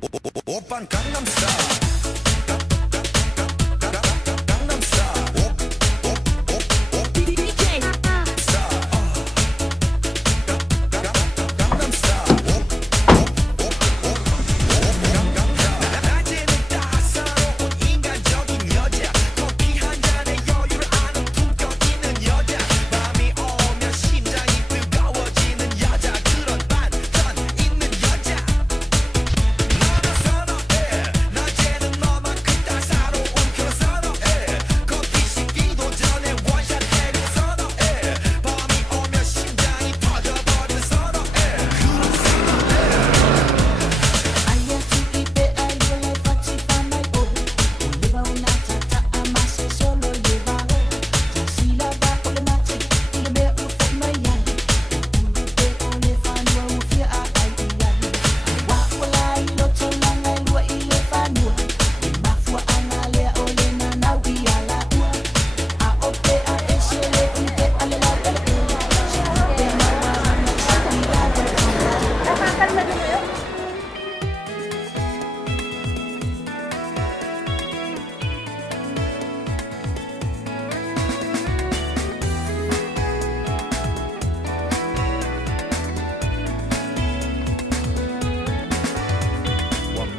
Oppan Gangnam Style. Gangnam Style. DJ Style. Gangnam Style. 낮에는 따사로운 인간적인 여자 커피 한 잔에 여유를 아는 품격 있는 여자 밤이 오면 심장이 뜨거워지는 여자 그런 반전 있는 여자 너는 선호해 낮에는 너만큼 따사로운 그런 선호해 커피 식기도 전에 원샷 해를 선호해 밤이 오면 심장이 터져버리는 선호해 그런 선호해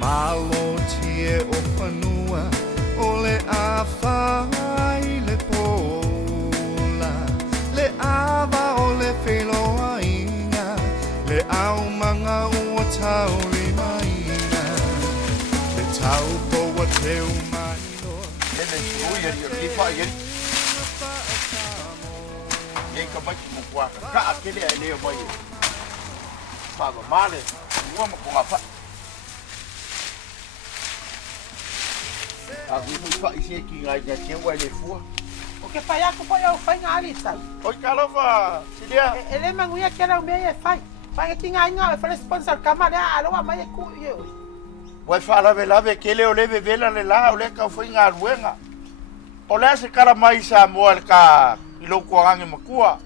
Malo tie o panua ole a fai le pola le ava ole felo ainga le au manga o tau limaina le tau po wa teu mai no Ye ka mai mo kwa ka akele ele mai. Fa ba male, wo mo kwa fa. A vi mo fa ise ki ngai ya che wa le fu. O que fai ako po eu fai ngali tal. Oi Alofa, silia. Ele manuia que era o meio fai. Fai que tinha nga fa sponsor kamera alo mai ku eu. Wa fa la ve ke le ole ve la le la ole ka fu nga ruenga. Ole se kala mai sa mo ka ilo ko ange makua.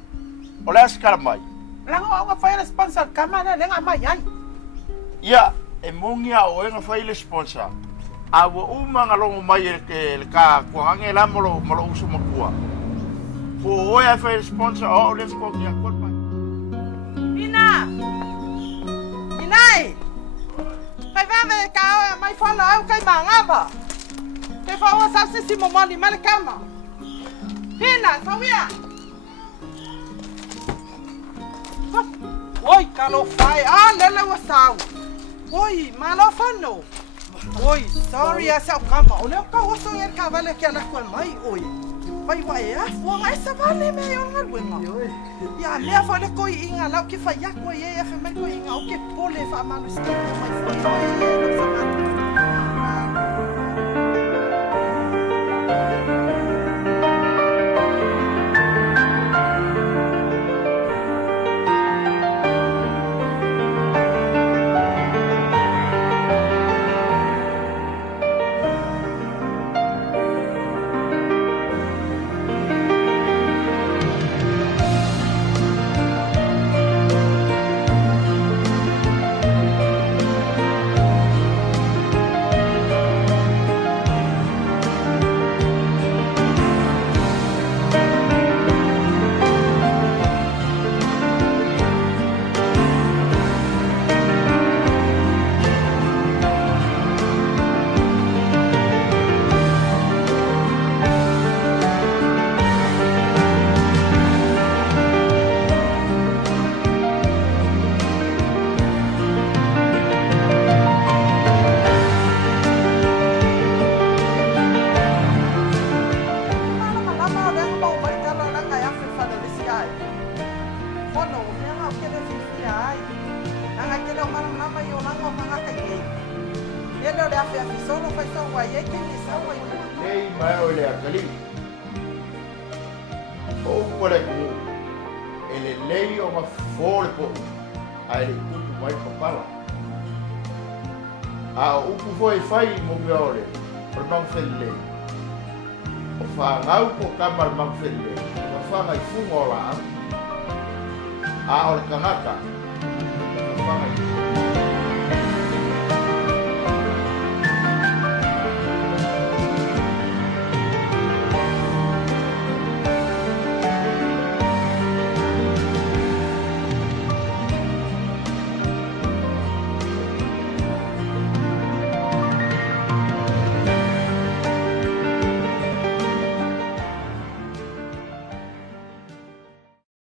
Ole se kala mai. Lango nga fai sponsor kamera le nga mai ai. Ya, e mongia o nga fa ile sponsor. Awa uma ngalongo mai ke ka ko ange la mo usu makua. Po o ya fa sponsor o le ko ya ko pa. Ina. Inai. Fai va me ka mai fa la kai manga ba. Te fa o sa se mo mali mal kama. Ina, sawia. Oi, calo fai. Lele wa sau. Oi, malo fano. Oi, sorry asa kama. Ole ka hoso yer ka vale ke ala ko mai oi. Vai vai fo mai sa vale me yo ngal wenga. Ya me fa le ko inga la ke fa ya ko ye fa me ko inga o ke pole fa manu sta mai fo oi. Ei, mai ole akali. O pole ku. Ele lei o ma fole po. Ai ku mai papala. A o ku foi fai mo viole. Por non felle. O fa ngau po kamal mang felle. O fa ngai fu ngola. A o kanaka. O fa ngai